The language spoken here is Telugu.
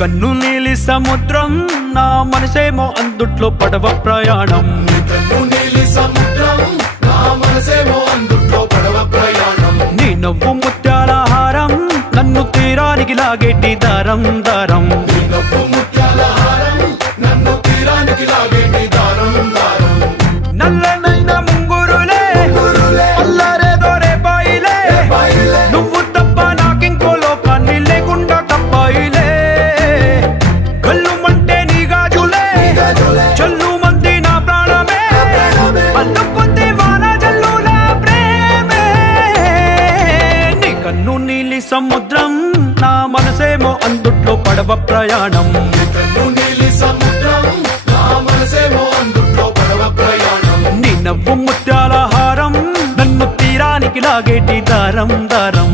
కన్ను నీలి సముద్రం నా మనసేమో అందుట్లో పడవ ప్రయాణం నీ నవ్వు ముత్యాల హారం నన్ను తీరానికి లాగేటి దారం దారం నల్లనైన ముంగురులే అల్లారేదో రేపాయిలే నువ్వు తప్ప నాకింకో లోకాన్ని లేకుండా తప్పాయిలే కళ్ళు మంటే నీ గాజులే చల్లు మంది నా ప్రాణమే అల్లు పొంది వాన జల్లుల ప్రేమే నీ కన్ను నీలి సముద్రం నా మనసేమో అందుట్లో పడవ ప్రయాణం నీ నవ్వు ముత్యాల హారం నన్ను తీరానికి లాగేటి దారం దారం